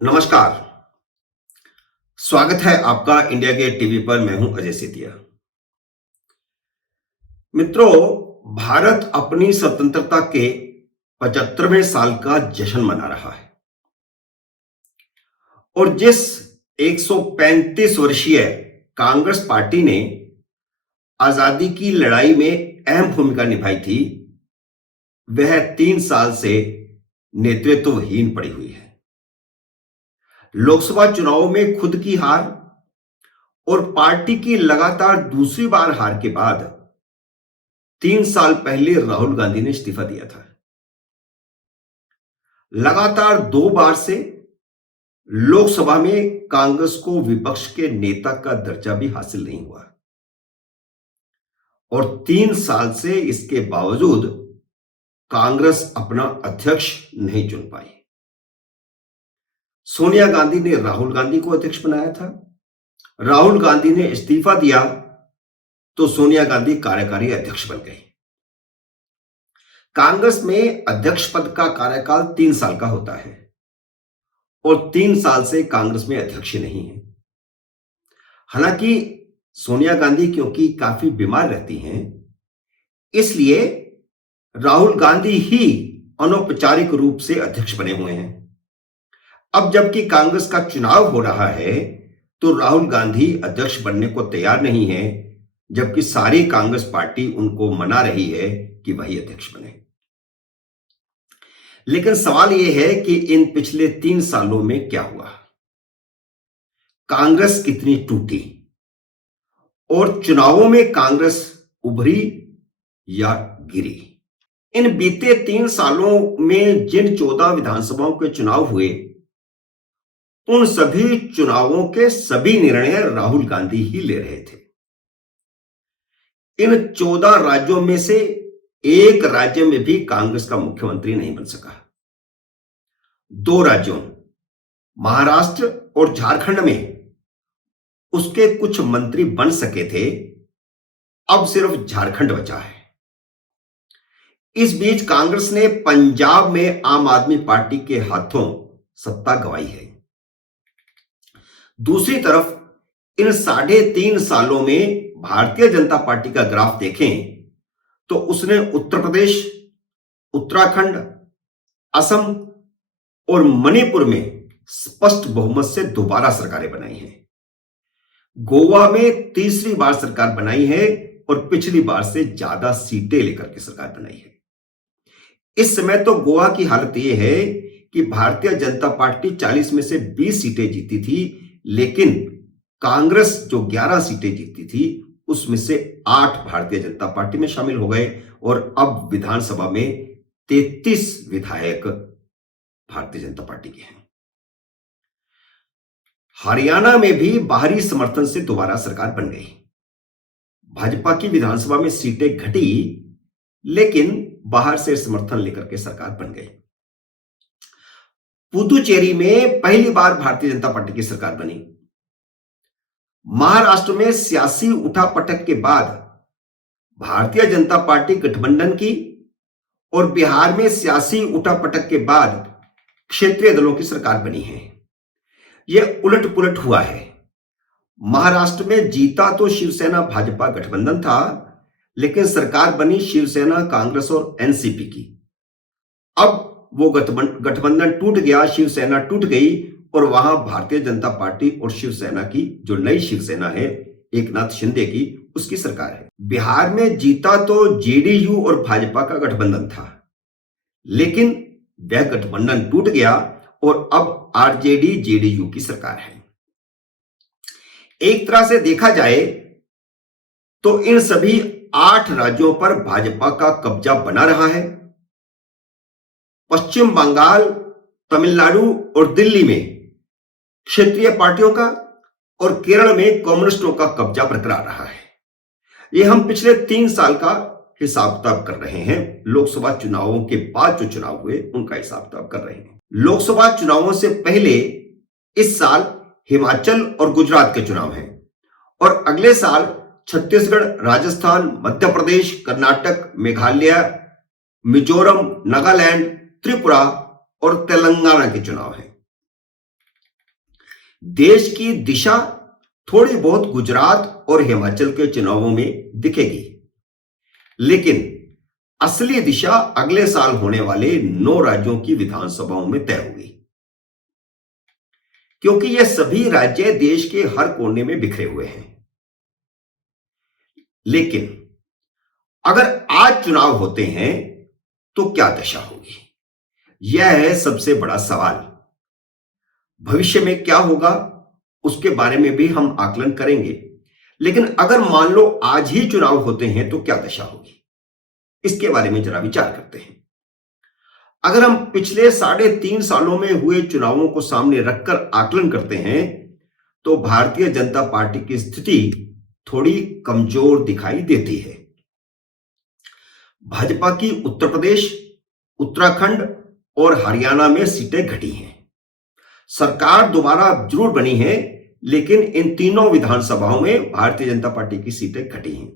नमस्कार। स्वागत है आपका इंडिया गेट टीवी पर। मैं हूं अजय सेतिया। मित्रों, भारत अपनी स्वतंत्रता के 75वें साल का जश्न मना रहा है और जिस 135 वर्षीय कांग्रेस पार्टी ने आजादी की लड़ाई में अहम भूमिका निभाई थी, वह 3 साल से नेतृत्वहीन पड़ी हुई है। लोकसभा चुनावों में खुद की हार और पार्टी की लगातार दूसरी बार हार के बाद 3 साल पहले राहुल गांधी ने इस्तीफा दिया था। लगातार 2 बार से लोकसभा में कांग्रेस को विपक्ष के नेता का दर्जा भी हासिल नहीं हुआ और 3 साल से इसके बावजूद कांग्रेस अपना अध्यक्ष नहीं चुन पाई। सोनिया गांधी ने राहुल गांधी को अध्यक्ष बनाया था। राहुल गांधी ने इस्तीफा दिया तो सोनिया गांधी कार्यकारी अध्यक्ष बन गई। कांग्रेस में अध्यक्ष पद का कार्यकाल 3 साल का होता है और 3 साल से कांग्रेस में अध्यक्ष नहीं है। हालांकि सोनिया गांधी क्योंकि काफी बीमार रहती हैं, इसलिए राहुल गांधी ही अनौपचारिक रूप से अध्यक्ष बने हुए हैं। अब जबकि कांग्रेस का चुनाव हो रहा है तो राहुल गांधी अध्यक्ष बनने को तैयार नहीं है, जबकि सारी कांग्रेस पार्टी उनको मना रही है कि वही अध्यक्ष बने। लेकिन सवाल यह है कि इन पिछले 3 सालों में क्या हुआ, कांग्रेस कितनी टूटी और चुनावों में कांग्रेस उभरी या गिरी। इन बीते 3 सालों में जिन 14 विधानसभाओं के चुनाव हुए, उन सभी चुनावों के सभी निर्णय राहुल गांधी ही ले रहे थे। इन 14 राज्यों में से एक राज्य में भी कांग्रेस का मुख्यमंत्री नहीं बन सका। 2 राज्यों महाराष्ट्र और झारखंड में उसके कुछ मंत्री बन सके थे, अब सिर्फ झारखंड बचा है। इस बीच कांग्रेस ने पंजाब में आम आदमी पार्टी के हाथों सत्ता गंवाई है। दूसरी तरफ इन 3.5 सालों में भारतीय जनता पार्टी का ग्राफ देखें तो उसने उत्तर प्रदेश, उत्तराखंड, असम और मणिपुर में स्पष्ट बहुमत से दोबारा सरकारें बनाई हैं। गोवा में तीसरी बार सरकार बनाई है और पिछली बार से ज्यादा सीटें लेकर के सरकार बनाई है। इस समय तो गोवा की हालत यह है कि भारतीय जनता पार्टी 40 में से 20 सीटें जीती थी, लेकिन कांग्रेस जो 11 सीटें जीती थी उसमें से 8 भारतीय जनता पार्टी में शामिल हो गए और अब विधानसभा में 33 विधायक भारतीय जनता पार्टी के हैं। हरियाणा में भी बाहरी समर्थन से दोबारा सरकार बन गई। भाजपा की विधानसभा में सीटें घटी, लेकिन बाहर से समर्थन लेकर के सरकार बन गई। पुदुचेरी में पहली बार भारतीय जनता पार्टी की सरकार बनी। महाराष्ट्र में सियासी उठापटक के बाद भारतीय जनता पार्टी गठबंधन की और बिहार में सियासी उठापटक के बाद क्षेत्रीय दलों की सरकार बनी है। यह उलट पुलट हुआ है। महाराष्ट्र में जीता तो शिवसेना भाजपा गठबंधन था, लेकिन सरकार बनी शिवसेना, कांग्रेस और एनसीपी की। अब वो गठबंधन टूट गया, शिवसेना टूट गई और वहां भारतीय जनता पार्टी और शिवसेना की जो नई शिवसेना है एकनाथ शिंदे की, उसकी सरकार है। बिहार में जीता तो जेडीयू और भाजपा का गठबंधन था, लेकिन वह गठबंधन टूट गया और अब आरजेडी जेडीयू की सरकार है। एक तरह से देखा जाए तो इन सभी 8 राज्यों पर भाजपा का कब्जा बना रहा है। पश्चिम बंगाल, तमिलनाडु और दिल्ली में क्षेत्रीय पार्टियों का और केरल में कम्युनिस्टों का कब्जा बरकरार रहा है। यह हम पिछले 3 साल का हिसाब किताब कर रहे हैं। लोकसभा चुनावों के बाद जो चुनाव हुए उनका हिसाब किताब कर रहे हैं। लोकसभा चुनावों से पहले इस साल हिमाचल और गुजरात के चुनाव हैं और अगले साल छत्तीसगढ़, राजस्थान, मध्य प्रदेश, कर्नाटक, मेघालय, मिजोरम, नागालैंड, त्रिपुरा और तेलंगाना के चुनाव हैं। देश की दिशा थोड़ी बहुत गुजरात और हिमाचल के चुनावों में दिखेगी, लेकिन असली दिशा अगले साल होने वाले 9 राज्यों की विधानसभाओं में तय होगी, क्योंकि ये सभी राज्य देश के हर कोने में बिखरे हुए हैं। लेकिन अगर आज चुनाव होते हैं तो क्या दशा होगी, यह है सबसे बड़ा सवाल। भविष्य में क्या होगा उसके बारे में भी हम आकलन करेंगे, लेकिन अगर मान लो आज ही चुनाव होते हैं तो क्या दशा होगी, इसके बारे में जरा विचार करते हैं। अगर हम पिछले 3.5 सालों में हुए चुनावों को सामने रखकर आकलन करते हैं तो भारतीय जनता पार्टी की स्थिति थोड़ी कमजोर दिखाई देती है। भाजपा की उत्तर प्रदेश, उत्तराखंड और हरियाणा में सीटें घटी हैं। सरकार दोबारा जरूर बनी है, लेकिन इन तीनों विधानसभाओं में भारतीय जनता पार्टी की सीटें घटी हैं,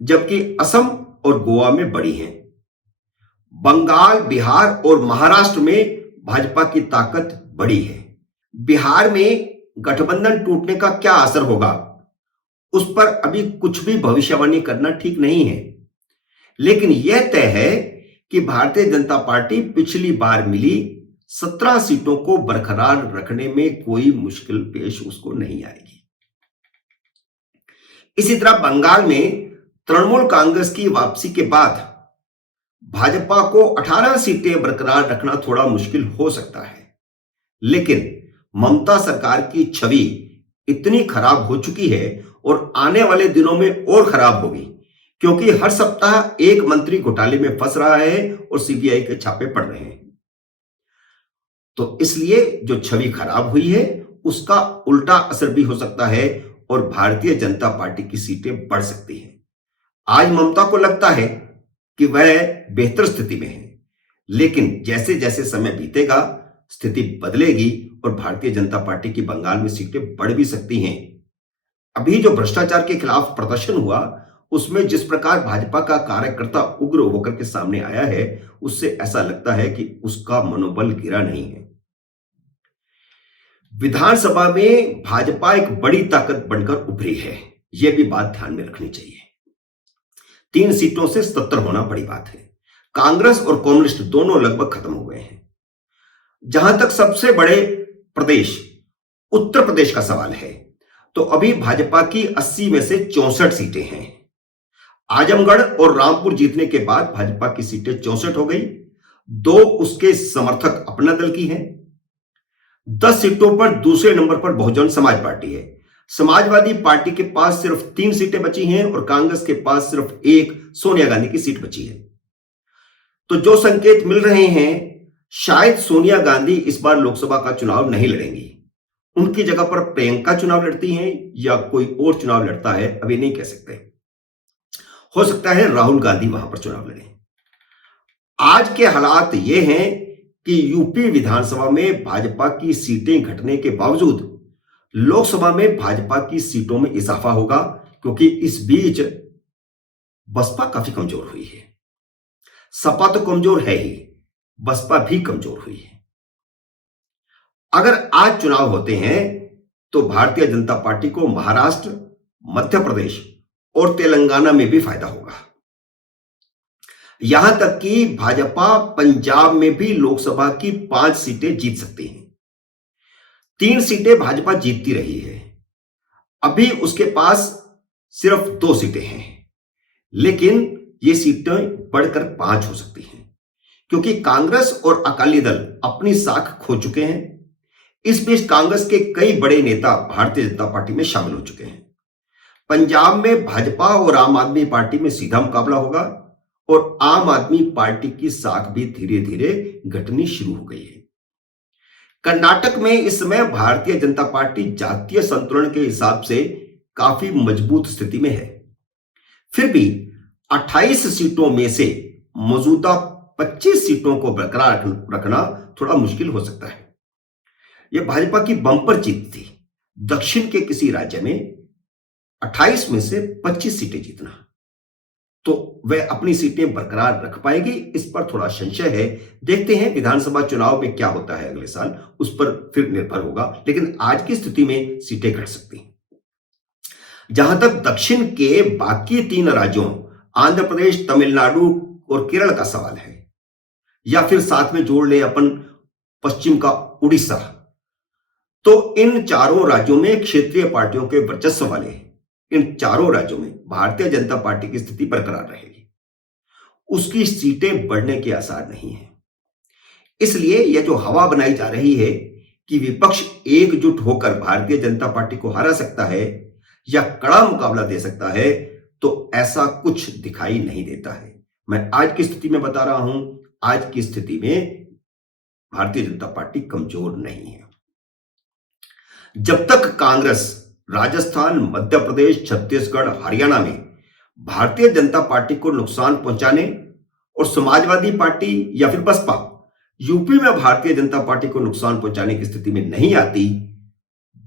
जबकि असम और गोवा में बढ़ी हैं। बंगाल, बिहार और महाराष्ट्र में भाजपा की ताकत बढ़ी है। बिहार में गठबंधन टूटने का क्या असर होगा, उस पर अभी कुछ भी भविष्यवाणी करना ठीक नहीं है, लेकिन यह तय है कि भारतीय जनता पार्टी पिछली बार मिली 17 सीटों को बरकरार रखने में कोई मुश्किल पेश उसको नहीं आएगी। इसी तरह बंगाल में तृणमूल कांग्रेस की वापसी के बाद भाजपा को 18 सीटें बरकरार रखना थोड़ा मुश्किल हो सकता है, लेकिन ममता सरकार की छवि इतनी खराब हो चुकी है और आने वाले दिनों में और खराब होगी, क्योंकि हर सप्ताह एक मंत्री घोटाले में फंस रहा है और सीबीआई के छापे पड़ रहे हैं। तो इसलिए जो छवि खराब हुई है उसका उल्टा असर भी हो सकता है और भारतीय जनता पार्टी की सीटें बढ़ सकती हैं। आज ममता को लगता है कि वह बेहतर स्थिति में है, लेकिन जैसे जैसे समय बीतेगा स्थिति बदलेगी और भारतीय जनता पार्टी की बंगाल में सीटें बढ़ भी सकती हैं। अभी जो भ्रष्टाचार के खिलाफ प्रदर्शन हुआ उसमें जिस प्रकार भाजपा का कार्यकर्ता उग्र होकर के सामने आया है, उससे ऐसा लगता है कि उसका मनोबल गिरा नहीं है। विधानसभा में भाजपा एक बड़ी ताकत बनकर उभरी है, यह भी बात ध्यान में रखनी चाहिए। 3 सीटों से 70 होना बड़ी बात है। कांग्रेस और कम्युनिस्ट दोनों लगभग खत्म हो गए हैं। जहां तक सबसे बड़े प्रदेश उत्तर प्रदेश का सवाल है, तो अभी भाजपा की 80 में से 64 सीटें हैं। आजमगढ़ और रामपुर जीतने के बाद भाजपा की सीटें 64 हो गई। 2 उसके समर्थक अपना दल की हैं। 10 सीटों पर दूसरे नंबर पर बहुजन समाज पार्टी है। समाजवादी पार्टी के पास सिर्फ 3 सीटें बची हैं और कांग्रेस के पास सिर्फ 1 सोनिया गांधी की सीट बची है। तो जो संकेत मिल रहे हैं, शायद सोनिया गांधी इस बार लोकसभा का चुनाव नहीं लड़ेंगी। उनकी जगह पर प्रियंका चुनाव लड़ती हैं या कोई और चुनाव लड़ता है, अभी नहीं कह सकते। हो सकता है राहुल गांधी वहां पर चुनाव लड़े। आज के हालात ये हैं कि यूपी विधानसभा में भाजपा की सीटें घटने के बावजूद लोकसभा में भाजपा की सीटों में इजाफा होगा, क्योंकि इस बीच बसपा काफी कमजोर हुई है। सपा तो कमजोर है ही, बसपा भी कमजोर हुई है। अगर आज चुनाव होते हैं तो भारतीय जनता पार्टी को महाराष्ट्र, मध्य प्रदेश और तेलंगाना में भी फायदा होगा। यहां तक कि भाजपा पंजाब में भी लोकसभा की 5 सीटें जीत सकती हैं। 3 सीटें भाजपा जीतती रही है, अभी उसके पास सिर्फ 2 सीटें हैं, लेकिन ये सीटें बढ़कर 5 हो सकती हैं, क्योंकि कांग्रेस और अकाली दल अपनी साख खो चुके हैं। इस बीच कांग्रेस के कई बड़े नेता भारतीय जनता पार्टी में शामिल हो चुके हैं। पंजाब में भाजपा और आम आदमी पार्टी में सीधा मुकाबला होगा और आम आदमी पार्टी की साख भी धीरे धीरे घटनी शुरू हो गई है। कर्नाटक में इस समय भारतीय जनता पार्टी जातीय संतुलन के हिसाब से काफी मजबूत स्थिति में है। फिर भी 28 सीटों में से मौजूदा 25 सीटों को बरकरार रखना थोड़ा मुश्किल हो सकता है। यह भाजपा की बम्पर जीत थी, दक्षिण के किसी राज्य में 28 में से 25 सीटें जीतना। तो वह अपनी सीटें बरकरार रख पाएगी, इस पर थोड़ा संशय है। देखते हैं विधानसभा चुनाव में क्या होता है अगले साल, उस पर फिर निर्भर होगा। लेकिन आज की स्थिति में सीटें घट सकती हैं। जहां तक दक्षिण के बाकी 3 राज्यों आंध्र प्रदेश, तमिलनाडु और केरल का सवाल है, या फिर साथ में जोड़ ले अपन पश्चिम का उड़ीसा, तो इन चारों राज्यों में क्षेत्रीय पार्टियों के वर्चस्व वाले इन चारों राज्यों में भारतीय जनता पार्टी की स्थिति बरकरार रहेगी। उसकी सीटें बढ़ने के आसार नहीं है। इसलिए यह जो हवा बनाई जा रही है कि विपक्ष एकजुट होकर भारतीय जनता पार्टी को हरा सकता है या कड़ा मुकाबला दे सकता है, तो ऐसा कुछ दिखाई नहीं देता है। मैं आज की स्थिति में बता रहा हूं, आज की स्थिति में भारतीय जनता पार्टी कमजोर नहीं है। जब तक कांग्रेस राजस्थान, मध्य प्रदेश, छत्तीसगढ़, हरियाणा में भारतीय जनता पार्टी को नुकसान पहुंचाने और समाजवादी पार्टी या फिर बसपा यूपी में भारतीय जनता पार्टी को नुकसान पहुंचाने की स्थिति में नहीं आती,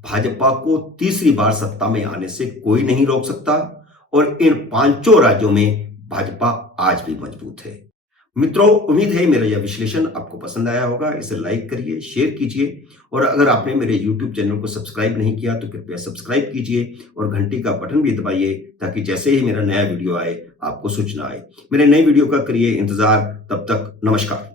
भाजपा को तीसरी बार सत्ता में आने से कोई नहीं रोक सकता। और इन 5 राज्यों में भाजपा आज भी मजबूत है। मित्रों, उम्मीद है मेरा यह विश्लेषण आपको पसंद आया होगा। इसे लाइक करिए, शेयर कीजिए, और अगर आपने मेरे YouTube चैनल को सब्सक्राइब नहीं किया तो कृपया सब्सक्राइब कीजिए और घंटी का बटन भी दबाइए, ताकि जैसे ही मेरा नया वीडियो आए आपको सूचना आए। मेरे नए वीडियो का करिए इंतजार। तब तक नमस्कार।